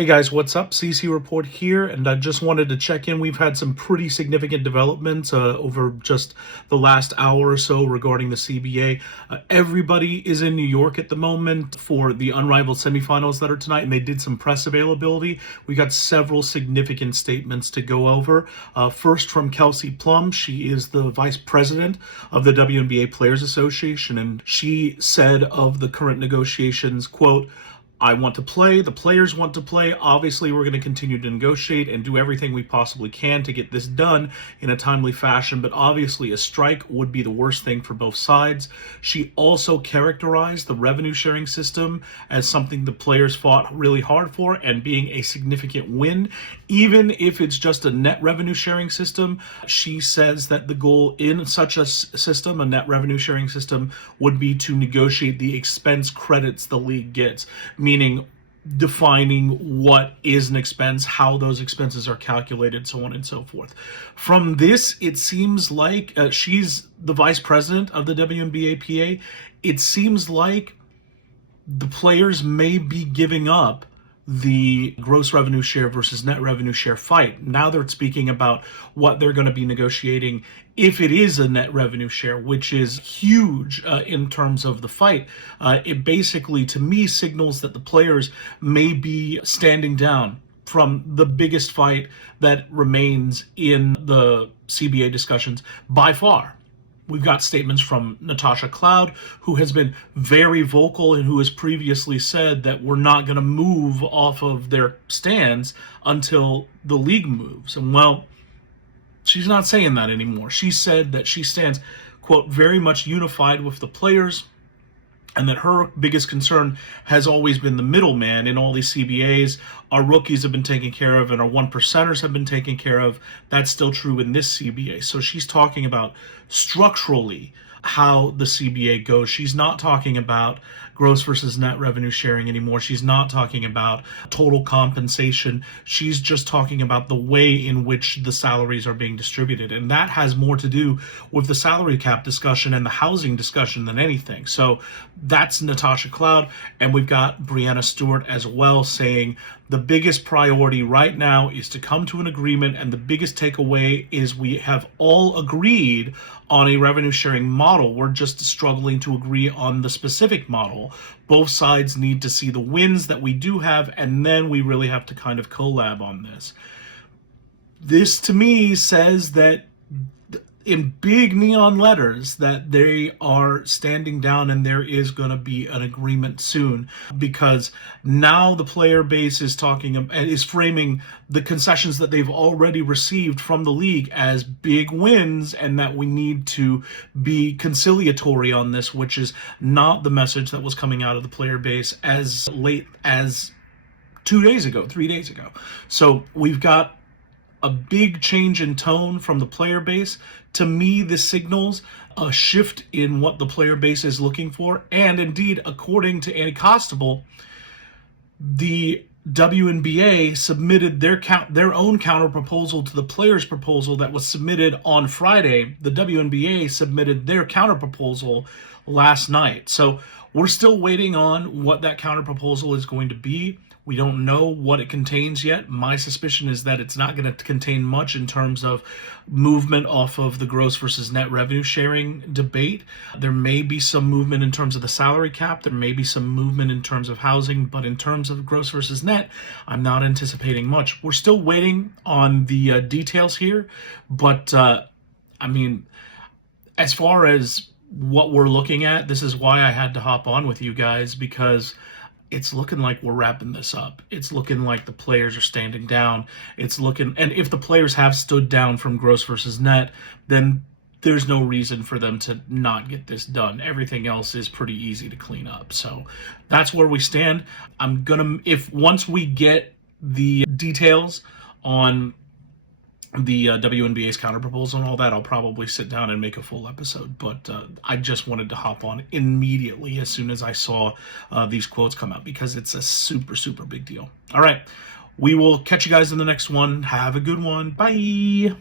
Hey guys, what's up? CC Report here, and I just wanted to check in. We've had some pretty significant developments over just the last hour or so regarding the CBA. Everybody is in New York at the moment for the Unrivaled semifinals that are tonight, and they did some press availability. We got several significant statements to go over. First from Kelsey Plum. She is the vice president of the WNBA Players Association, and she said of the current negotiations, quote, "I want to play, the players want to play. Obviously, we're going to continue to negotiate and do everything we possibly can to get this done in a timely fashion, but obviously a strike would be the worst thing for both sides." She also characterized the revenue sharing system as something the players fought really hard for and being a significant win. Even if it's just a net revenue sharing system, she says that the goal in such a system, a net revenue sharing system, would be to negotiate the expense credits the league gets, meaning defining what is an expense, how those expenses are calculated, so on and so forth. From this, it seems like she's the vice president of the WNBPA. It seems like the players may be giving up the gross revenue share versus net revenue share fight. Now they're speaking about what they're going to be negotiating if it is a net revenue share, which is huge in terms of the fight. It basically, to me, signals that the players may be standing down from the biggest fight that remains in the CBA discussions by far. We've got statements from Natasha Cloud, who has been very vocal and who has previously said that we're not going to move off of their stands until the league moves. And well, she's not saying that anymore. She said that she stands, quote, very much unified with the players, and that her biggest concern has always been the middleman in all these CBAs. Our rookies have been taken care of and our one percenters have been taken care of. That's still true in this CBA. So she's talking about structurally how the CBA goes. She's not talking about gross versus net revenue sharing anymore. She's not talking about total compensation. She's just talking about the way in which the salaries are being distributed. And that has more to do with the salary cap discussion and the housing discussion than anything. So that's Natasha Cloud. And we've got Breanna Stewart as well saying the biggest priority right now is to come to an agreement. And the biggest takeaway is we have all agreed on a revenue sharing model. We're just struggling to agree on the specific model. Both sides need to see the wins that we do have, and then we really have to kind of collab on this. This to me says that in big neon letters that they are standing down and there is going to be an agreement soon, because now the player base is framing the concessions that they've already received from the league as big wins, and that we need to be conciliatory on this, which is not the message that was coming out of the player base as late as 3 days ago. So we've got a big change in tone from the player base. To me, this signals a shift in what the player base is looking for. And indeed, according to Annie Costable, the WNBA submitted their own counter proposal to the players' proposal that was submitted on Friday. The WNBA submitted their counter proposal last night. So we're still waiting on what that counter proposal is going to be. We don't know what it contains yet. My suspicion is that it's not going to contain much in terms of movement off of the gross versus net revenue sharing debate. There may be some movement in terms of the salary cap. There may be some movement in terms of housing, but in terms of gross versus net, I'm not anticipating much. We're still waiting on the details here, but I mean, as far as what we're looking at, this is why I had to hop on with you guys, because it's looking like we're wrapping this up. It's looking like the players are standing down. And if the players have stood down from gross versus net, then there's no reason for them to not get this done. Everything else is pretty easy to clean up. So that's where we stand. Once we get the details on the WNBA's counterproposal and all that, I'll probably sit down and make a full episode. But I just wanted to hop on immediately as soon as I saw these quotes come out, because it's a super, super big deal. All right. We will catch you guys in the next one. Have a good one. Bye.